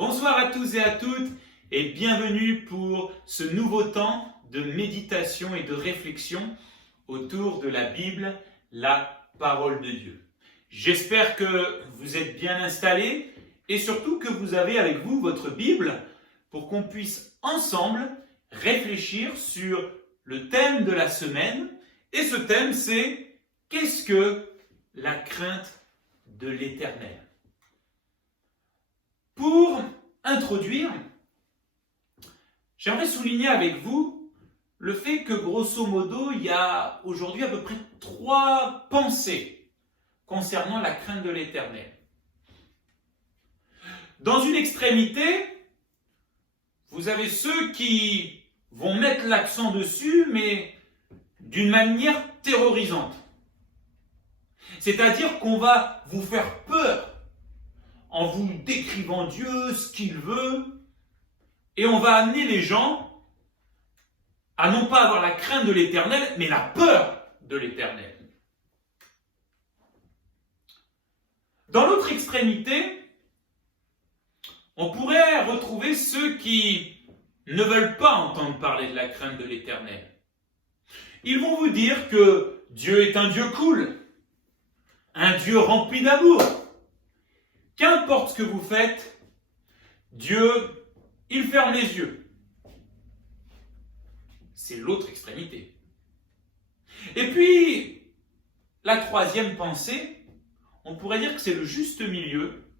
Bonsoir à tous et à toutes et bienvenue pour ce nouveau temps de méditation et de réflexion autour de la Bible, la parole de Dieu. J'espère que vous êtes bien installés et surtout que vous avez avec vous votre Bible pour qu'on puisse ensemble réfléchir sur le thème de la semaine. Et ce thème, c'est « Qu'est-ce que la crainte de l'Éternel ?» Pour introduire, j'aimerais souligner avec vous le fait que grosso modo, il y a aujourd'hui à peu près 3 pensées concernant la crainte de l'Éternel. Dans une extrémité, vous avez ceux qui vont mettre l'accent dessus, mais d'une manière terrorisante. C'est-à-dire qu'on va vous faire peur en vous décrivant Dieu, ce qu'il veut, et on va amener les gens à non pas avoir la crainte de l'Éternel, mais la peur de l'Éternel. Dans l'autre extrémité, on pourrait retrouver ceux qui ne veulent pas entendre parler de la crainte de l'Éternel. Ils vont vous dire que Dieu est un Dieu cool, un Dieu rempli d'amour. Qu'importe ce que vous faites, Dieu, il ferme les yeux. C'est l'autre extrémité. Et puis, la troisième pensée, on pourrait dire que c'est le juste milieu.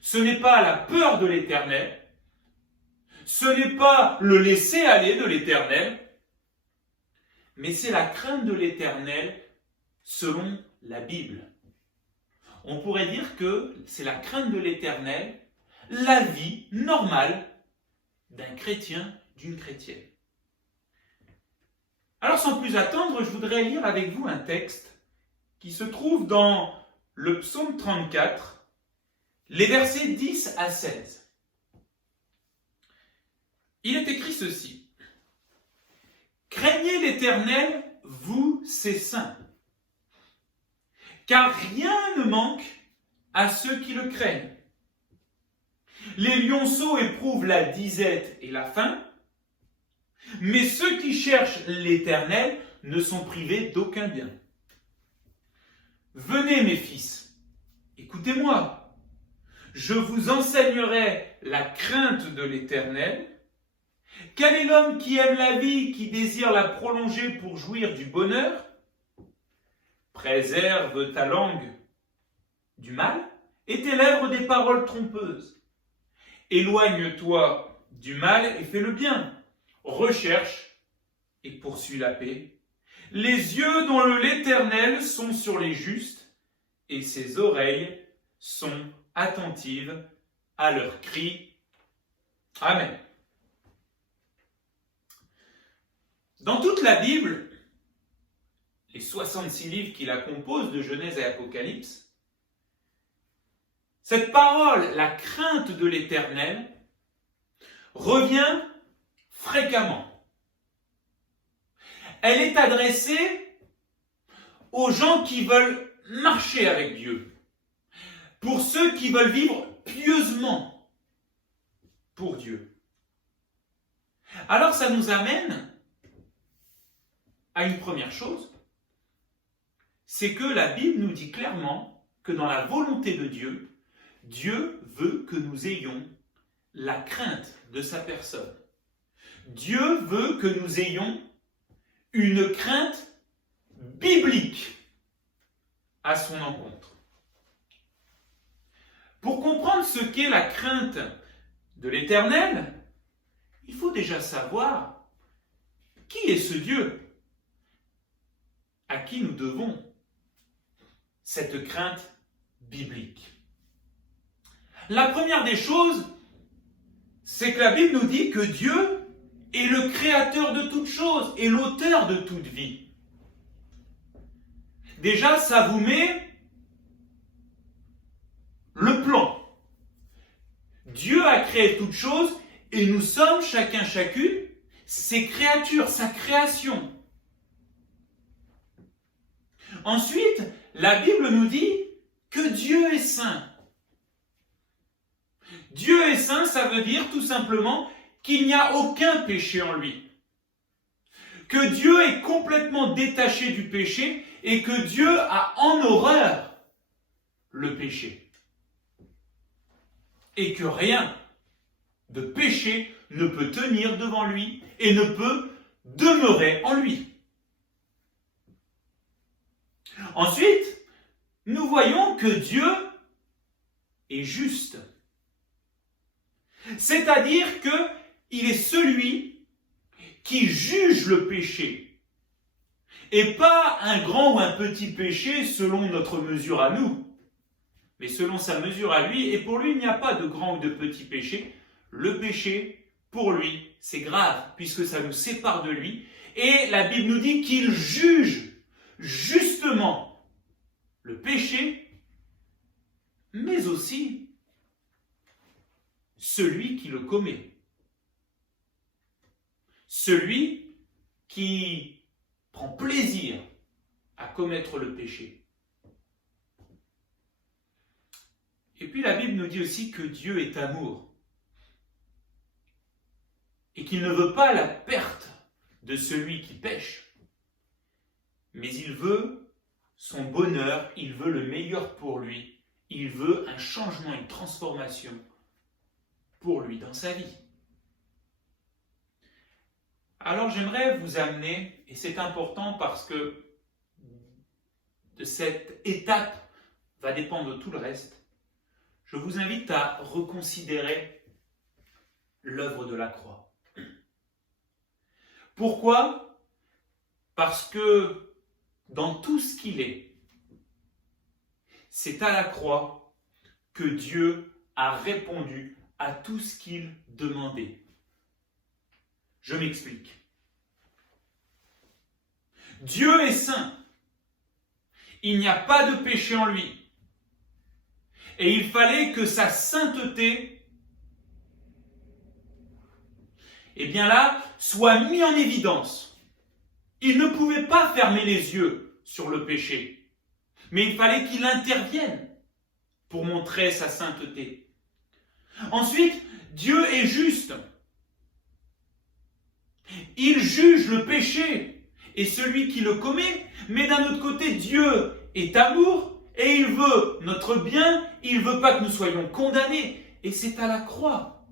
Ce n'est pas la peur de l'Éternel, ce n'est pas le laisser aller de l'Éternel, mais c'est la crainte de l'Éternel selon la Bible. On pourrait dire que c'est la crainte de l'Éternel, la vie normale d'un chrétien, d'une chrétienne. Alors sans plus attendre, je voudrais lire avec vous un texte qui se trouve dans le psaume 34, les versets 10 à 16. Il est écrit ceci. « Craignez l'Éternel, vous ses saints, car rien ne manque à ceux qui le craignent. Les lionceaux éprouvent la disette et la faim, mais ceux qui cherchent l'Éternel ne sont privés d'aucun bien. Venez mes fils, écoutez-moi, je vous enseignerai la crainte de l'Éternel. Quel est l'homme qui aime la vie, qui désire la prolonger pour jouir du bonheur? Préserve ta langue du mal et tes lèvres des paroles trompeuses. Éloigne-toi du mal et fais le bien. Recherche et poursuis la paix. Les yeux dans l'Éternel sont sur les justes et ses oreilles sont attentives à leurs cris. Amen. Dans toute la Bible, les 66 livres qui la composent de Genèse et Apocalypse, cette parole, la crainte de l'Éternel, revient fréquemment. Elle est adressée aux gens qui veulent marcher avec Dieu, pour ceux qui veulent vivre pieusement pour Dieu. Alors ça nous amène à une première chose, c'est que la Bible nous dit clairement que dans la volonté de Dieu, Dieu veut que nous ayons la crainte de sa personne. Dieu veut que nous ayons une crainte biblique à son encontre. Pour comprendre ce qu'est la crainte de l'Éternel, il faut déjà savoir qui est ce Dieu à qui nous devons cette crainte biblique. La première des choses, c'est que la Bible nous dit que Dieu est le créateur de toutes choses et l'auteur de toute vie. Déjà, ça vous met le plan. Dieu a créé toutes choses et nous sommes chacun, chacune, ses créatures, sa création. Ensuite, la Bible nous dit que Dieu est saint. Dieu est saint, ça veut dire tout simplement qu'il n'y a aucun péché en lui. Que Dieu est complètement détaché du péché et que Dieu a en horreur le péché. Et que rien de péché ne peut tenir devant lui et ne peut demeurer en lui. Ensuite, nous voyons que Dieu est juste. C'est-à-dire qu'il est celui qui juge le péché. Et pas un grand ou un petit péché selon notre mesure à nous, mais selon sa mesure à lui. Et pour lui, il n'y a pas de grand ou de petit péché. Le péché, pour lui, c'est grave, puisque ça nous sépare de lui. Et la Bible nous dit qu'il juge justement le péché, mais aussi celui qui le commet. Celui qui prend plaisir à commettre le péché. Et puis la Bible nous dit aussi que Dieu est amour et qu'il ne veut pas la perte de celui qui pêche, mais il veut son bonheur, il veut le meilleur pour lui, il veut un changement, une transformation pour lui dans sa vie. Alors j'aimerais vous amener, et c'est important parce que de cette étape va dépendre tout le reste, je vous invite à reconsidérer l'œuvre de la croix. Pourquoi ? Parce que dans tout ce qu'il est, c'est à la croix que Dieu a répondu à tout ce qu'il demandait. Je m'explique. Dieu est saint. Il n'y a pas de péché en lui. Et il fallait que sa sainteté, eh bien là, soit mise en évidence. Il ne pouvait pas fermer les yeux sur le péché, mais il fallait qu'il intervienne pour montrer sa sainteté. Ensuite, Dieu est juste. Il juge le péché et celui qui le commet, mais d'un autre côté, Dieu est amour et il veut notre bien, il ne veut pas que nous soyons condamnés. Et c'est à la croix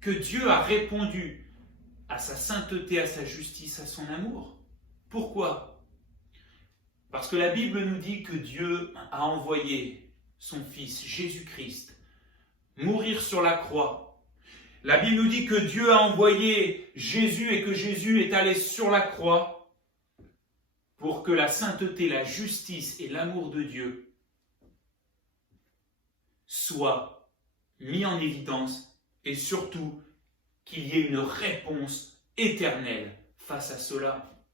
que Dieu a répondu à sa sainteté, à sa justice, à son amour. Pourquoi ? Parce que la Bible nous dit que Dieu a envoyé son Fils Jésus-Christ mourir sur la croix. La Bible nous dit que Dieu a envoyé Jésus et que Jésus est allé sur la croix pour que la sainteté, la justice et l'amour de Dieu soient mis en évidence et surtout qu'il y ait une réponse éternelle face à cela.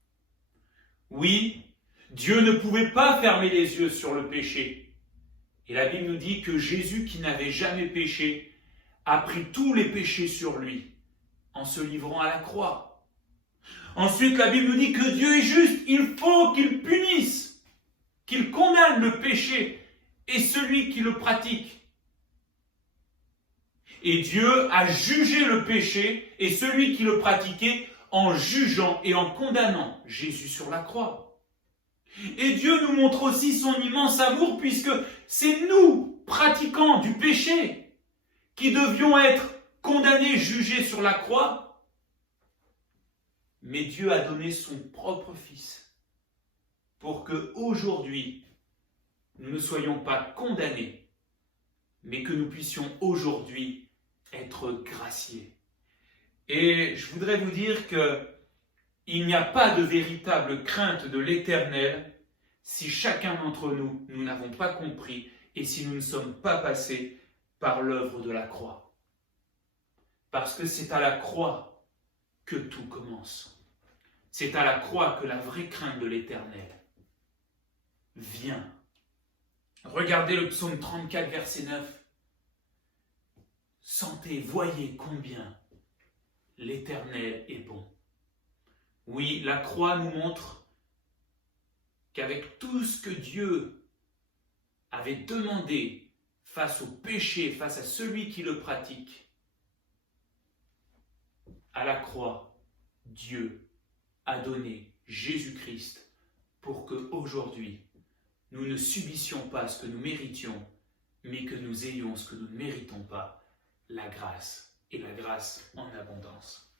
Oui, Dieu ne pouvait pas fermer les yeux sur le péché. Et la Bible nous dit que Jésus, qui n'avait jamais péché, a pris tous les péchés sur lui en se livrant à la croix. Ensuite, la Bible nous dit que Dieu est juste. Il faut qu'il punisse, qu'il condamne le péché et celui qui le pratique. Et Dieu a jugé le péché et celui qui le pratiquait en jugeant et en condamnant Jésus sur la croix. Et Dieu nous montre aussi son immense amour puisque c'est nous, pratiquants du péché, qui devions être condamnés, jugés sur la croix. Mais Dieu a donné son propre Fils pour que aujourd'hui nous ne soyons pas condamnés, mais que nous puissions aujourd'hui être graciés. Et je voudrais vous dire qu'il n'y a pas de véritable crainte de l'Éternel si chacun d'entre nous, nous n'avons pas compris et si nous ne sommes pas passés par l'œuvre de la croix. Parce que c'est à la croix que tout commence. C'est à la croix que la vraie crainte de l'Éternel vient. Regardez le psaume 34, verset 9. Sentez, voyez combien l'Éternel est bon. Oui, la croix nous montre qu'avec tout ce que Dieu avait demandé, face au péché, face à celui qui le pratique. À la croix, Dieu a donné Jésus-Christ pour qu'aujourd'hui, nous ne subissions pas ce que nous méritions, mais que nous ayons ce que nous ne méritons pas, la grâce, et la grâce en abondance.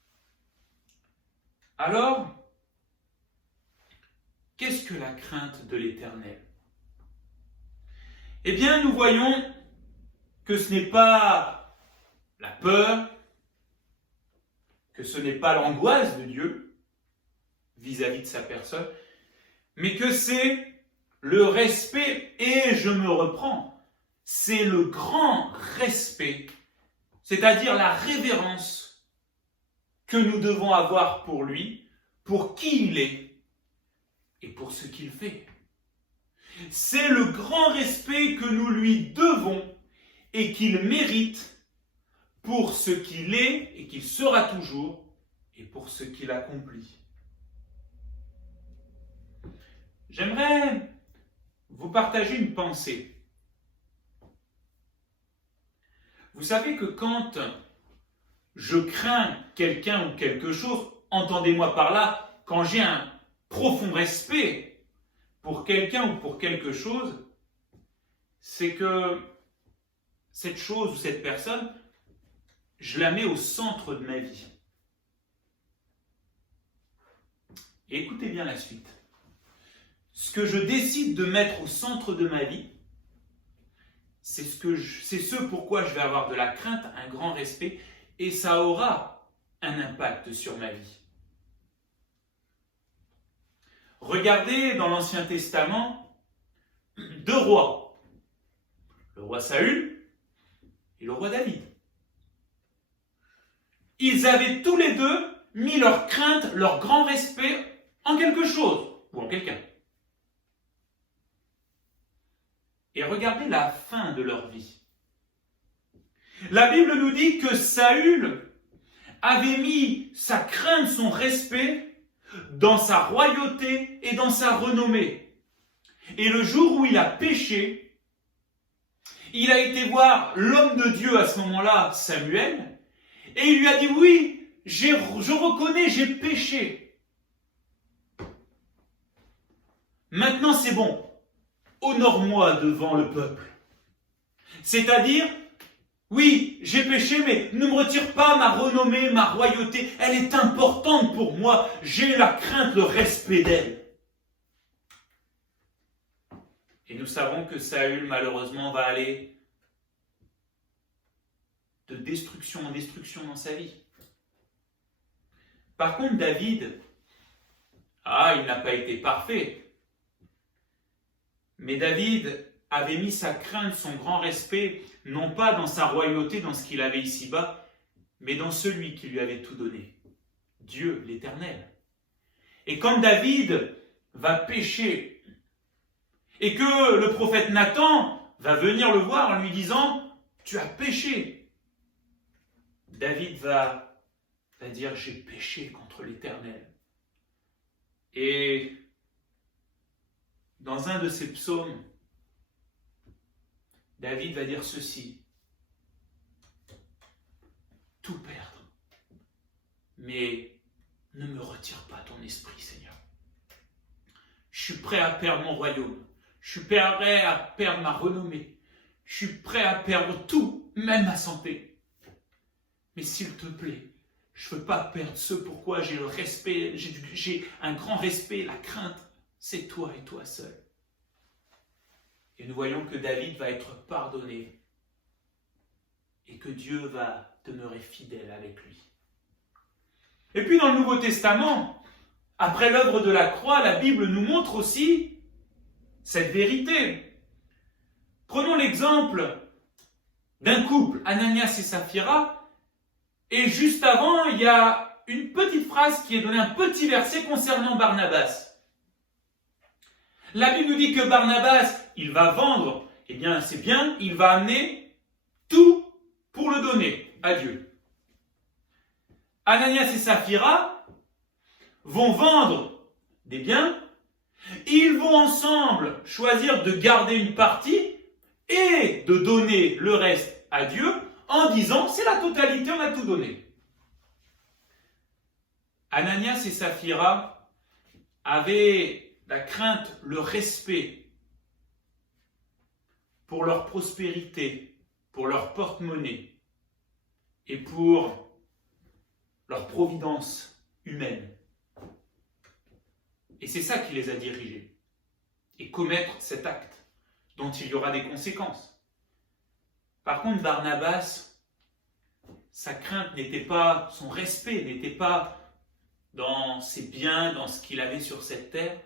Alors, qu'est-ce que la crainte de l'Éternel? Eh bien, nous voyons que ce n'est pas la peur, que ce n'est pas l'angoisse de Dieu vis-à-vis de sa personne, mais que c'est le respect, et je me reprends, c'est le grand respect, c'est-à-dire la révérence que nous devons avoir pour lui, pour qui il est et pour ce qu'il fait. C'est le grand respect que nous lui devons et qu'il mérite pour ce qu'il est et qu'il sera toujours et pour ce qu'il accomplit. J'aimerais vous partager une pensée. Vous savez que quand je crains quelqu'un ou quelque chose, entendez-moi par là, quand j'ai un profond respect pour quelqu'un ou pour quelque chose, c'est que cette chose ou cette personne, je la mets au centre de ma vie. Et écoutez bien la suite. Ce que je décide de mettre au centre de ma vie, c'est ce pourquoi je vais avoir de la crainte, un grand respect, et ça aura un impact sur ma vie. Regardez dans l'Ancien Testament deux rois, le roi Saül et le roi David. Ils avaient tous les deux mis leur crainte, leur grand respect en quelque chose ou en quelqu'un. Et regardez la fin de leur vie. La Bible nous dit que Saül avait mis sa crainte, son respect dans sa royauté et dans sa renommée. Et le jour où il a péché, il a été voir l'homme de Dieu à ce moment-là, Samuel, et il lui a dit, oui, je reconnais, j'ai péché. Maintenant c'est bon, honore-moi devant le peuple. C'est-à-dire, oui, j'ai péché, mais ne me retire pas ma renommée, ma royauté. Elle est importante pour moi. J'ai la crainte, le respect d'elle. Et nous savons que Saül, malheureusement, va aller de destruction en destruction dans sa vie. Par contre, David, il n'a pas été parfait. Mais David avait mis sa crainte, son grand respect, non pas dans sa royauté, dans ce qu'il avait ici-bas, mais dans celui qui lui avait tout donné, Dieu l'Éternel. Et quand David va pécher, et que le prophète Nathan va venir le voir en lui disant « Tu as péché », David va dire « J'ai péché contre l'Éternel ». Et dans un de ses psaumes, David va dire ceci: tout perdre, mais ne me retire pas ton esprit, Seigneur. Je suis prêt à perdre mon royaume, je suis prêt à perdre ma renommée, je suis prêt à perdre tout, même ma santé. Mais s'il te plaît, je ne veux pas perdre ce pourquoi j'ai le respect, j'ai un grand respect, la crainte, c'est toi et toi seul. Et nous voyons que David va être pardonné et que Dieu va demeurer fidèle avec lui. Et puis dans le Nouveau Testament, après l'œuvre de la croix, la Bible nous montre aussi cette vérité. Prenons l'exemple d'un couple, Ananias et Saphira, et juste avant, il y a une petite phrase qui est donnée, un petit verset concernant Barnabas. La Bible nous dit que Barnabas, il va vendre, eh bien c'est bien, il va amener tout pour le donner à Dieu. Ananias et Saphira vont vendre des biens, ils vont ensemble choisir de garder une partie et de donner le reste à Dieu en disant c'est la totalité, on a tout donné. Ananias et Saphira avaient la crainte, le respect pour leur prospérité, pour leur porte-monnaie et pour leur providence humaine. Et c'est ça qui les a dirigés. Et commettre cet acte dont il y aura des conséquences. Par contre, Barnabas, sa crainte n'était pas, son respect n'était pas dans ses biens, dans ce qu'il avait sur cette terre.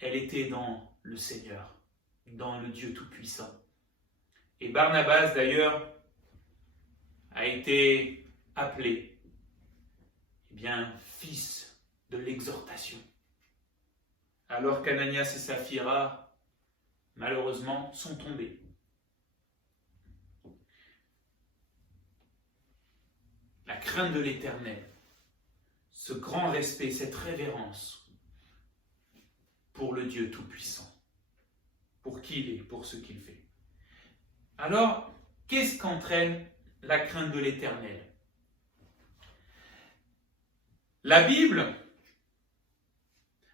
Elle était dans le Seigneur, dans le Dieu Tout-Puissant. Et Barnabas, d'ailleurs, a été appelé, fils de l'exhortation. Alors qu'Ananias et Saphira, malheureusement, sont tombés. La crainte de l'Éternel, ce grand respect, cette révérence pour le Dieu Tout-Puissant, pour qui il est, pour ce qu'il fait. Alors, qu'est-ce qu'entraîne la crainte de l'Éternel? La Bible,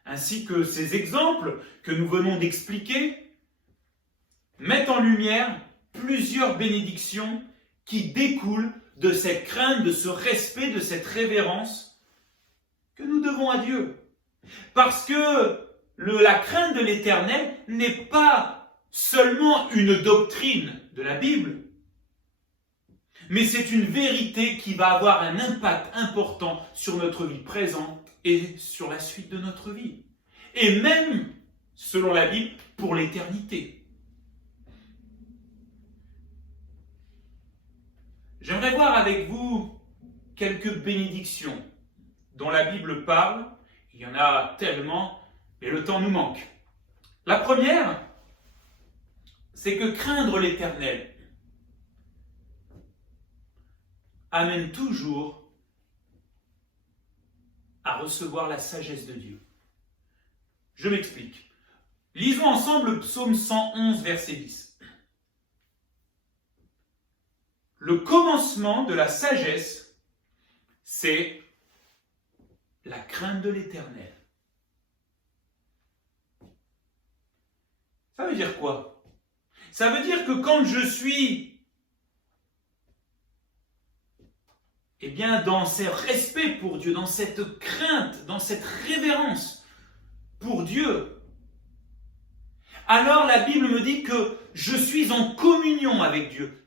ainsi que ces exemples que nous venons d'expliquer, mettent en lumière plusieurs bénédictions qui découlent de cette crainte, de ce respect, de cette révérence que nous devons à Dieu. Parce que la crainte de l'Éternel n'est pas seulement une doctrine de la Bible, mais c'est une vérité qui va avoir un impact important sur notre vie présente et sur la suite de notre vie. Et même, selon la Bible, pour l'éternité. J'aimerais voir avec vous quelques bénédictions dont la Bible parle. Il y en a tellement, mais le temps nous manque. La première, c'est que craindre l'Éternel amène toujours à recevoir la sagesse de Dieu. Je m'explique. Lisons ensemble le psaume 111, verset 10. Le commencement de la sagesse, c'est la crainte de l'Éternel. Ça veut dire quoi? Ça veut dire que quand je suis dans ce respect pour Dieu, dans cette crainte, dans cette révérence pour Dieu, alors la Bible me dit que je suis en communion avec Dieu.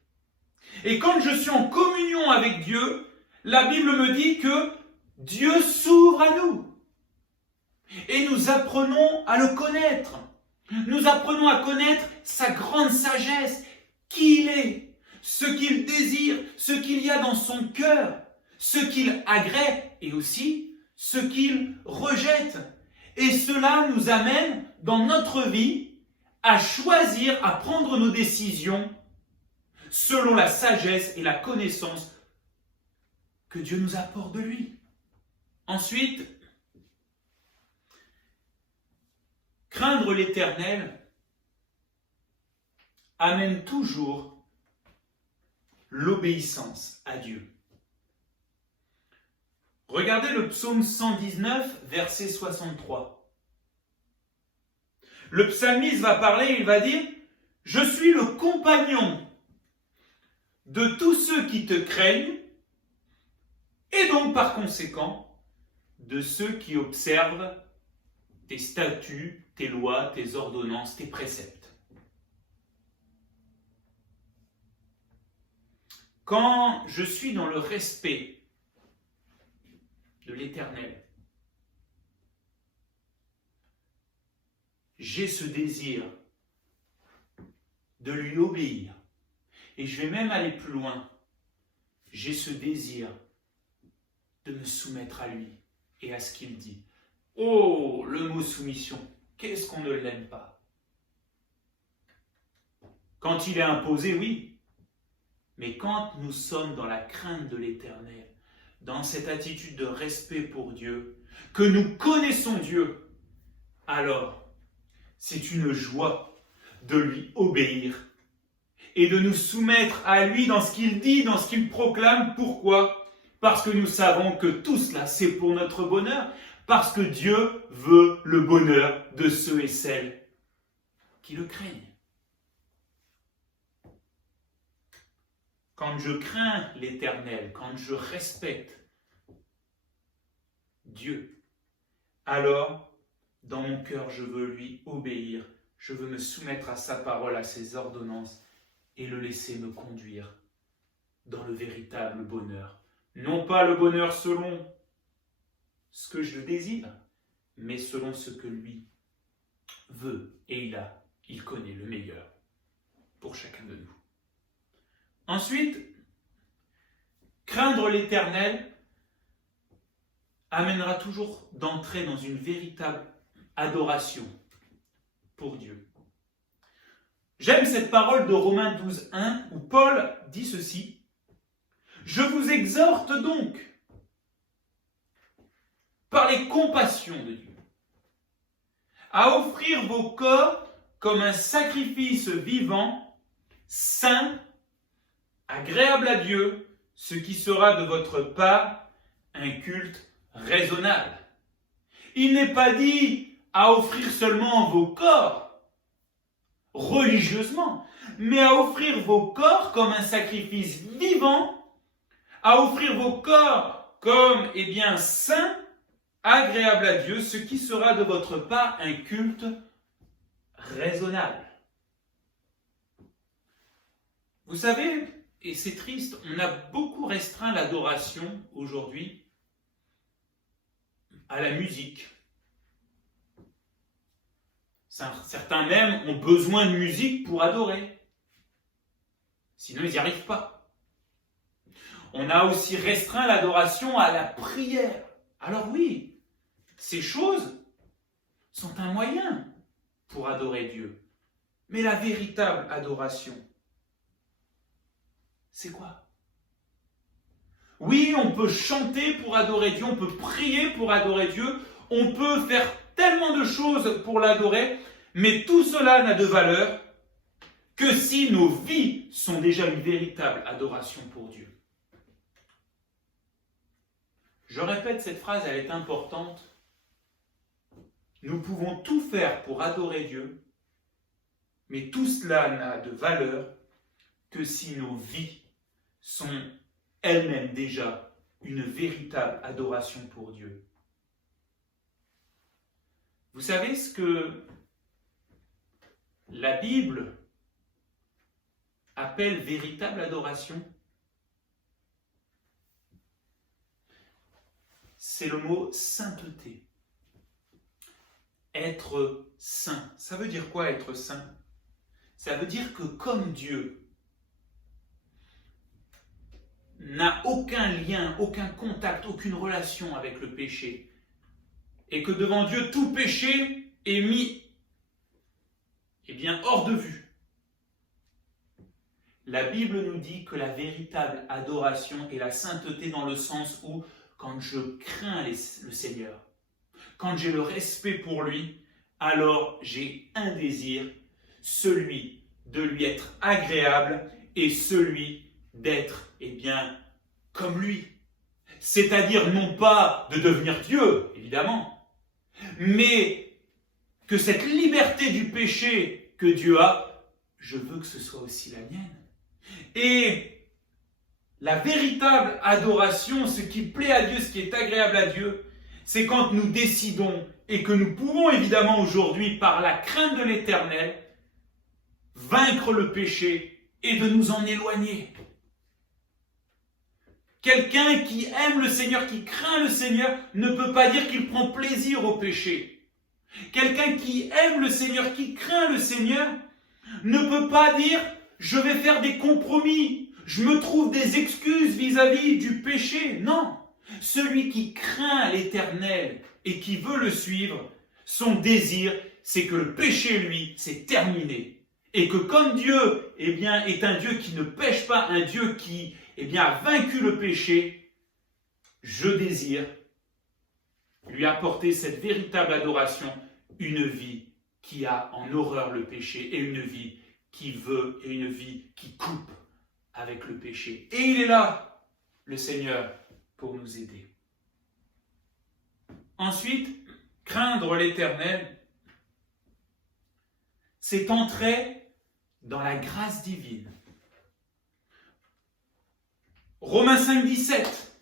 Et quand je suis en communion avec Dieu, la Bible me dit que Dieu s'ouvre à nous. Et nous apprenons à le connaître. Nous apprenons à connaître sa grande sagesse, qui il est, ce qu'il désire, ce qu'il y a dans son cœur, ce qu'il agrée et aussi ce qu'il rejette. Et cela nous amène dans notre vie à choisir, à prendre nos décisions selon la sagesse et la connaissance que Dieu nous apporte de lui. Ensuite, craindre l'Éternel amène toujours l'obéissance à Dieu. Regardez le psaume 119, verset 63. Le psalmiste va parler, il va dire « Je suis le compagnon de tous ceux qui te craignent et donc par conséquent de ceux qui observent tes statuts, tes lois, tes ordonnances, tes préceptes. » Quand je suis dans le respect de l'Éternel, j'ai ce désir de lui obéir. Et je vais même aller plus loin. J'ai ce désir de me soumettre à lui et à ce qu'il dit. Oh, le mot soumission, qu'est-ce qu'on ne l'aime pas? Quand il est imposé, oui. Mais quand nous sommes dans la crainte de l'Éternel, dans cette attitude de respect pour Dieu, que nous connaissons Dieu, alors c'est une joie de lui obéir et de nous soumettre à lui dans ce qu'il dit, dans ce qu'il proclame. Pourquoi ? Parce que nous savons que tout cela, c'est pour notre bonheur. Parce que Dieu veut le bonheur de ceux et celles qui le craignent. Quand je crains l'Éternel, quand je respecte Dieu, alors, dans mon cœur, je veux lui obéir. Je veux me soumettre à sa parole, à ses ordonnances et le laisser me conduire dans le véritable bonheur. Non pas le bonheur selon ce que je désire, mais selon ce que lui veut. Et il connaît le meilleur pour chacun de nous. Ensuite, craindre l'Éternel amènera toujours d'entrer dans une véritable adoration pour Dieu. J'aime cette parole de Romains 12, 1 où Paul dit ceci: « Je vous exhorte donc, par les compassions de Dieu, à offrir vos corps comme un sacrifice vivant, saint, agréable à Dieu, ce qui sera de votre part un culte raisonnable. » Il n'est pas dit à offrir seulement vos corps religieusement, mais à offrir vos corps comme un sacrifice vivant, à offrir vos corps comme, saint, agréable à Dieu, ce qui sera de votre part un culte raisonnable. Vous savez, et c'est triste, on a beaucoup restreint l'adoration aujourd'hui à la musique. Certains même ont besoin de musique pour adorer. Sinon, ils n'y arrivent pas. On a aussi restreint l'adoration à la prière. Alors oui, ces choses sont un moyen pour adorer Dieu. Mais la véritable adoration, c'est quoi ? Oui, on peut chanter pour adorer Dieu, on peut prier pour adorer Dieu, on peut faire tellement de choses pour l'adorer, mais tout cela n'a de valeur que si nos vies sont déjà une véritable adoration pour Dieu. Je répète cette phrase, elle est importante. Nous pouvons tout faire pour adorer Dieu, mais tout cela n'a de valeur que si nos vies sont elles-mêmes déjà une véritable adoration pour Dieu. Vous savez ce que la Bible appelle véritable adoration ? C'est le mot sainteté. Être saint. Ça veut dire quoi être saint ? Ça veut dire que comme Dieu n'a aucun lien, aucun contact, aucune relation avec le péché, et que devant Dieu, tout péché est mis hors de vue. La Bible nous dit que la véritable adoration est la sainteté dans le sens où, quand je crains le Seigneur, quand j'ai le respect pour lui, alors j'ai un désir, celui de lui être agréable et celui d'être, comme lui. C'est-à-dire non pas de devenir Dieu, évidemment, mais que cette liberté du péché que Dieu a, je veux que ce soit aussi la mienne. Et la véritable adoration, ce qui plaît à Dieu, ce qui est agréable à Dieu, c'est quand nous décidons, et que nous pouvons évidemment aujourd'hui, par la crainte de l'Éternel, vaincre le péché et de nous en éloigner. Quelqu'un qui aime le Seigneur, qui craint le Seigneur, ne peut pas dire qu'il prend plaisir au péché. Quelqu'un qui aime le Seigneur, qui craint le Seigneur, ne peut pas dire « je vais faire des compromis, je me trouve des excuses vis-à-vis du péché ». Non, celui qui craint l'Éternel et qui veut le suivre, son désir, c'est que le péché, lui, c'est terminé. Et que comme Dieu, est un Dieu qui ne pêche pas, un Dieu qui, a vaincu le péché, je désire lui apporter cette véritable adoration, une vie qui a en horreur le péché et une vie qui veut et une vie qui coupe avec le péché. Et il est là, le Seigneur, pour nous aider. Ensuite, craindre l'Éternel, c'est entrer dans la grâce divine. Romains 5, 17.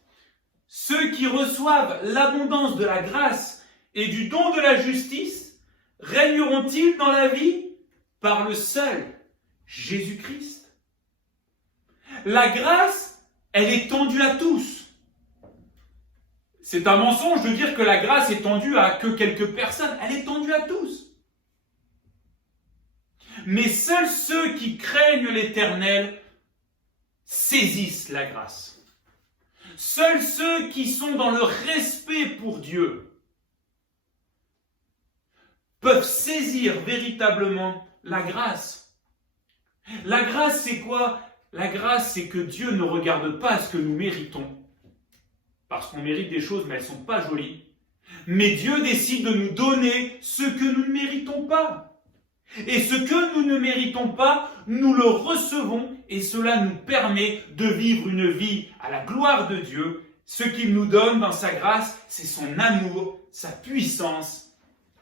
Ceux qui reçoivent l'abondance de la grâce et du don de la justice régneront-ils dans la vie par le seul Jésus-Christ? La grâce, elle est tendue à tous. C'est un mensonge de dire que la grâce est tendue à que quelques personnes. Elle est tendue à tous. Mais seuls ceux qui craignent l'Éternel saisissent la grâce. Seuls ceux qui sont dans le respect pour Dieu peuvent saisir véritablement la grâce. La grâce, c'est quoi? La grâce, c'est que Dieu ne regarde pas ce que nous méritons. Parce qu'on mérite des choses, mais elles ne sont pas jolies. Mais Dieu décide de nous donner ce que nous ne méritons pas. Et ce que nous ne méritons pas, nous le recevons et cela nous permet de vivre une vie à la gloire de Dieu. Ce qu'il nous donne dans sa grâce, c'est son amour, sa puissance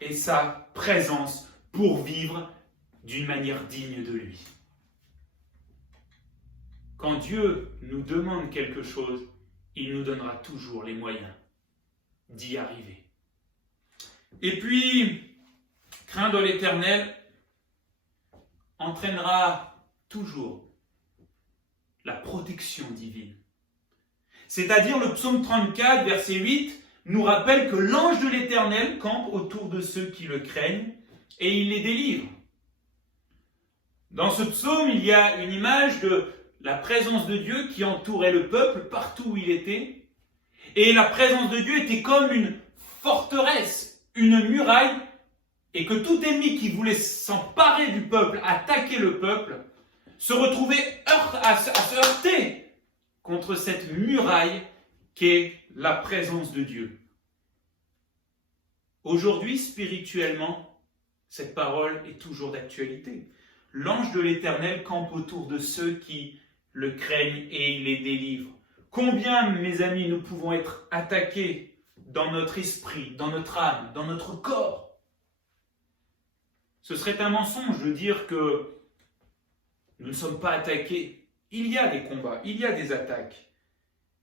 et sa présence pour vivre d'une manière digne de lui. Quand Dieu nous demande quelque chose, il nous donnera toujours les moyens d'y arriver. Et puis, craindre l'Éternel entraînera toujours la protection divine. C'est-à-dire le psaume 34, verset 8, nous rappelle que l'ange de l'Éternel campe autour de ceux qui le craignent et il les délivre. Dans ce psaume, il y a une image de la présence de Dieu qui entourait le peuple partout où il était. Et la présence de Dieu était comme une forteresse, une muraille, et que tout ennemi qui voulait s'emparer du peuple, attaquer le peuple, se retrouvait à se heurter contre cette muraille qu'est la présence de Dieu. Aujourd'hui, spirituellement, cette parole est toujours d'actualité. L'ange de l'Éternel campe autour de ceux qui le craignent et il les délivre. Combien, mes amis, nous pouvons être attaqués dans notre esprit, dans notre âme, dans notre corps? Ce serait un mensonge de dire que nous ne sommes pas attaqués. Il y a des combats, il y a des attaques.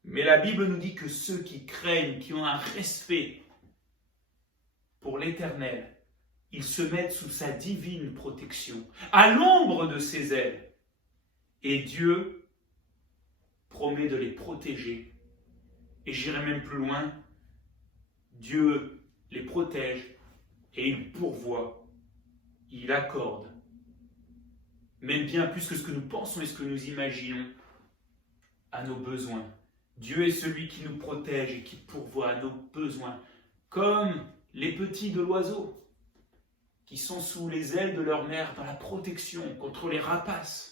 Mais la Bible nous dit que ceux qui craignent, qui ont un respect pour l'Éternel, ils se mettent sous sa divine protection, à l'ombre de ses ailes. Et Dieu promet de les protéger. Et j'irai même plus loin, Dieu les protège et il pourvoit, il accorde, même bien plus que ce que nous pensons et ce que nous imaginons, à nos besoins. Dieu est celui qui nous protège et qui pourvoit à nos besoins, comme les petits de l'oiseau, qui sont sous les ailes de leur mère dans la protection contre les rapaces.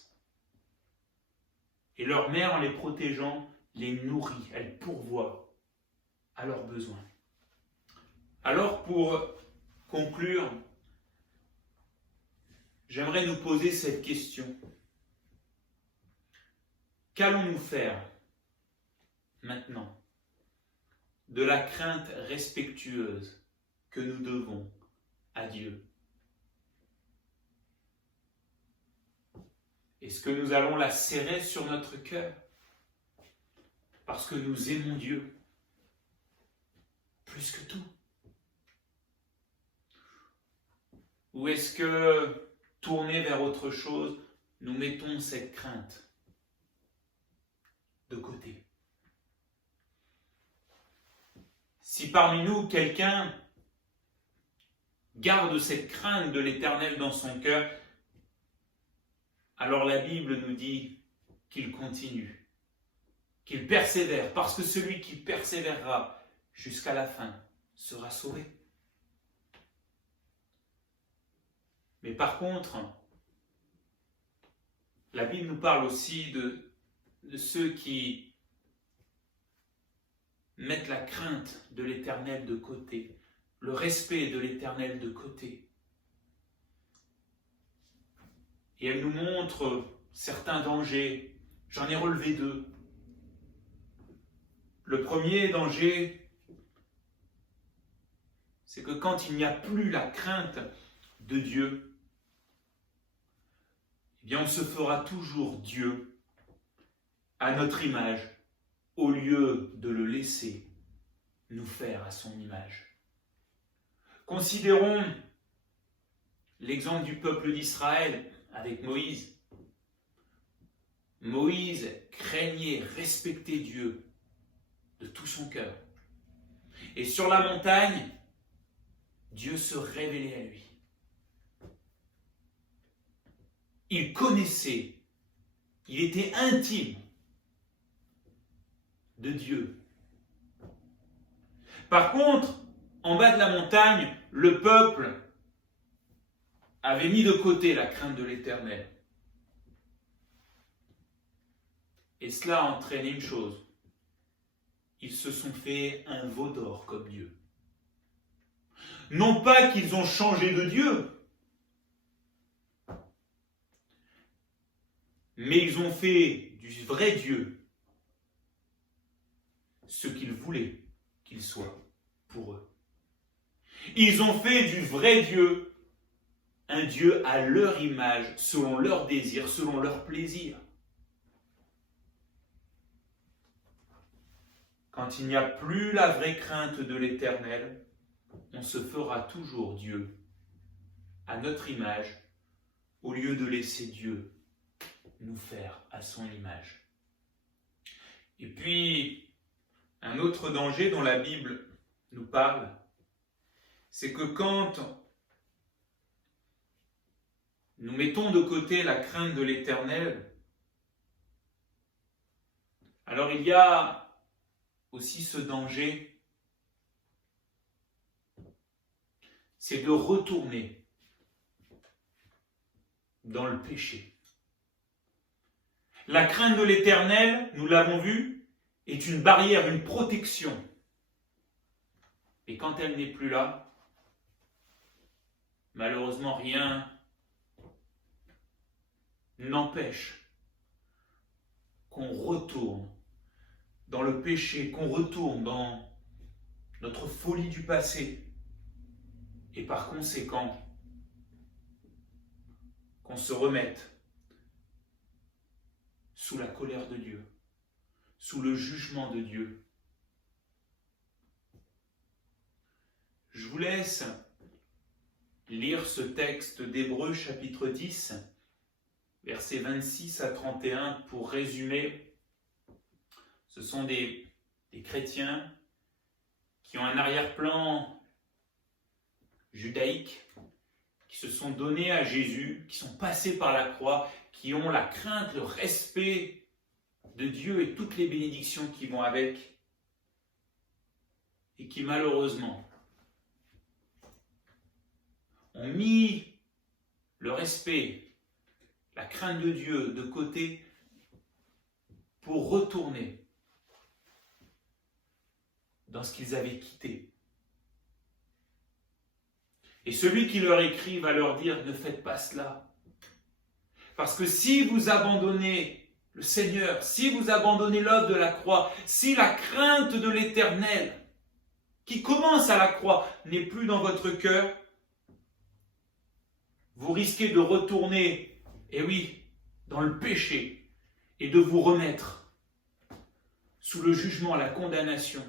Et leur mère, en les protégeant, les nourrit, elle pourvoit à leurs besoins. Alors, pour conclure, j'aimerais nous poser cette question. Qu'allons-nous faire maintenant de la crainte respectueuse que nous devons à Dieu? Est-ce que nous allons la serrer sur notre cœur parce que nous aimons Dieu plus que tout? Ou est-ce que, tournés vers autre chose, nous mettons cette crainte de côté? Si parmi nous, quelqu'un garde cette crainte de l'Éternel dans son cœur, alors la Bible nous dit qu'il continue, qu'il persévère, parce que celui qui persévérera jusqu'à la fin sera sauvé. Mais par contre, la Bible nous parle aussi de ceux qui mettent la crainte de l'Éternel de côté, le respect de l'Éternel de côté, et elle nous montre certains dangers. J'en ai relevé 2. Le premier danger, c'est que quand il n'y a plus la crainte de Dieu, eh bien on se fera toujours Dieu à notre image, au lieu de le laisser nous faire à son image. Considérons l'exemple du peuple d'Israël avec Moïse. Moïse craignait, respectait Dieu de tout son cœur. Et sur la montagne, Dieu se révélait à lui. Il connaissait, il était intime de Dieu. Par contre, en bas de la montagne, le peuple avait mis de côté la crainte de l'Éternel. Et cela a entraîné une chose. Ils se sont fait un veau d'or comme Dieu. Non pas qu'ils ont changé de Dieu, mais ils ont fait du vrai Dieu ce qu'ils voulaient qu'il soit pour eux. Ils ont fait du vrai Dieu un Dieu à leur image, selon leurs désirs, selon leurs plaisirs. Quand il n'y a plus la vraie crainte de l'Éternel, on se fera toujours Dieu à notre image, au lieu de laisser Dieu nous faire à son image. Et puis, un autre danger dont la Bible nous parle, c'est que quand nous mettons de côté la crainte de l'Éternel, alors il y a aussi ce danger, c'est de retourner dans le péché. La crainte de l'Éternel, nous l'avons vu, est une barrière, une protection. Et quand elle n'est plus là, malheureusement rien n'empêche qu'on retourne dans le péché, qu'on retourne dans notre folie du passé, et par conséquent, qu'on se remette sous la colère de Dieu, sous le jugement de Dieu. Je vous laisse lire ce texte d'Hébreux chapitre 10, versets 26 à 31 pour résumer. Ce sont des chrétiens qui ont un arrière-plan judaïque, qui se sont donnés à Jésus, qui sont passés par la croix, qui ont la crainte, le respect de Dieu et toutes les bénédictions qui vont avec, et qui malheureusement ont mis le respect, la crainte de Dieu de côté pour retourner dans ce qu'ils avaient quitté. Et celui qui leur écrit va leur dire, ne faites pas cela. Parce que si vous abandonnez le Seigneur, si vous abandonnez l'œuvre de la croix, si la crainte de l'Éternel, qui commence à la croix, n'est plus dans votre cœur, vous risquez de retourner, et oui, dans le péché, et de vous remettre sous le jugement, la condamnation.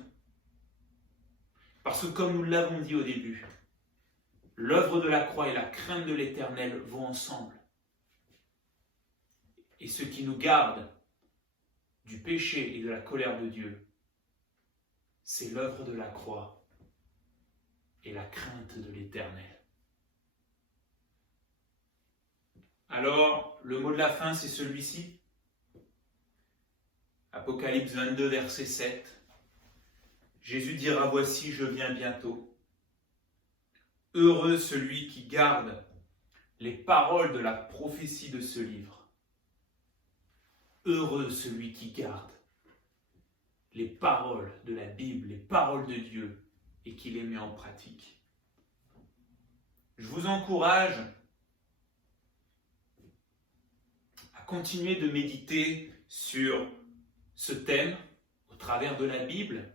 Parce que comme nous l'avons dit au début, l'œuvre de la croix et la crainte de l'Éternel vont ensemble. Et ce qui nous garde du péché et de la colère de Dieu, c'est l'œuvre de la croix et la crainte de l'Éternel. Alors, le mot de la fin, c'est celui-ci. Apocalypse 22, verset 7. Jésus dira, voici, je viens bientôt. Heureux celui qui garde les paroles de la prophétie de ce livre. Heureux celui qui garde les paroles de la Bible, les paroles de Dieu, et qui les met en pratique. Je vous encourage continuer de méditer sur ce thème au travers de la Bible.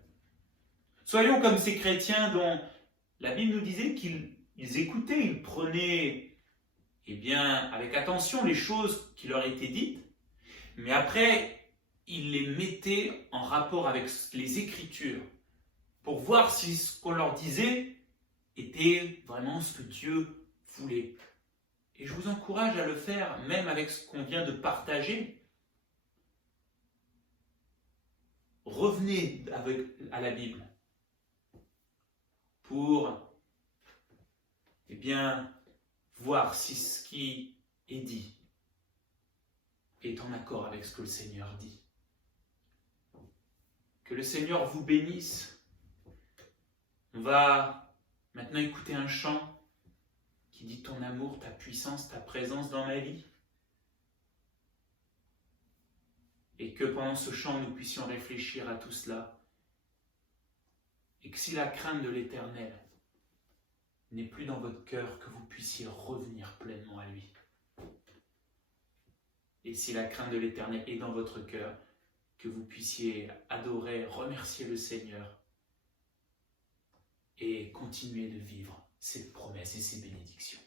Soyons comme ces chrétiens dont la Bible nous disait qu'ils écoutaient, ils prenaient avec attention les choses qui leur étaient dites, mais après, ils les mettaient en rapport avec les Écritures pour voir si ce qu'on leur disait était vraiment ce que Dieu voulait. Et je vous encourage à le faire, même avec ce qu'on vient de partager. Revenez à la Bible pour voir si ce qui est dit est en accord avec ce que le Seigneur dit. Que le Seigneur vous bénisse. On va maintenant écouter un chant qui dit ton amour, ta puissance, ta présence dans ma vie. Et que pendant ce chant, nous puissions réfléchir à tout cela. Et que si la crainte de l'Éternel n'est plus dans votre cœur, que vous puissiez revenir pleinement à lui. Et si la crainte de l'Éternel est dans votre cœur, que vous puissiez adorer, remercier le Seigneur et continuer de vivre ses promesses et ses bénédictions.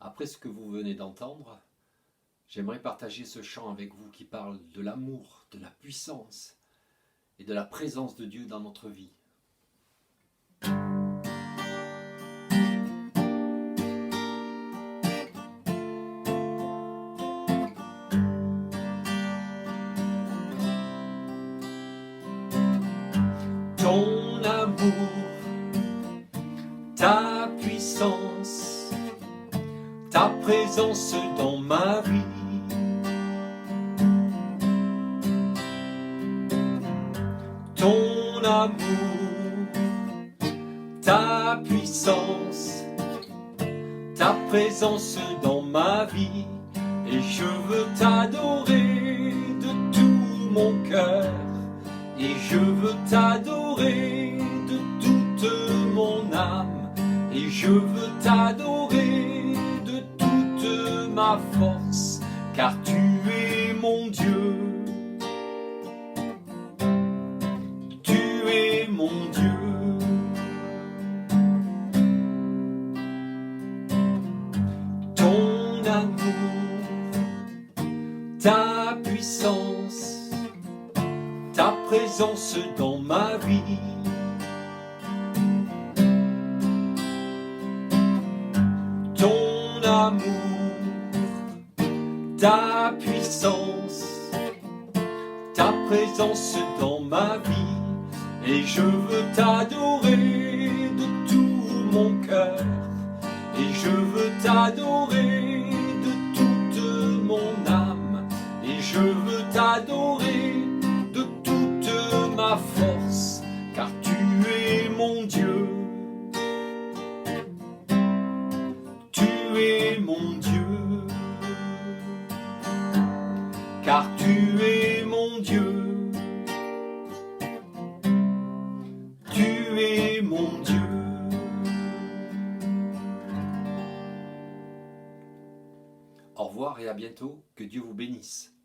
Après ce que vous venez d'entendre, j'aimerais partager ce chant avec vous qui parle de l'amour, de la puissance et de la présence de Dieu dans notre vie. Ton amour, ta puissance, ta présence dans ma vie. Ton amour, ta puissance, ta présence dans ma vie. Et je veux t'adorer de tout mon cœur. Et je veux t'adorer de toute mon âme. Et je veux t'adorer de toute ma force. Car tu es mon Dieu. Tu es mon Dieu. Ton amour, ta puissance, ta présence dans ma vie. Ton amour, ta puissance, ta présence dans ma vie. Et je veux t'adorer de tout mon cœur. Et je veux t'adorer de toute mon âme. Et je veux t'adorer de toute ma force. Car tu es mon Dieu. Tu es mon Dieu. Car tu es mon Dieu. Tu es mon Dieu. Au revoir et à bientôt. Que Dieu vous bénisse.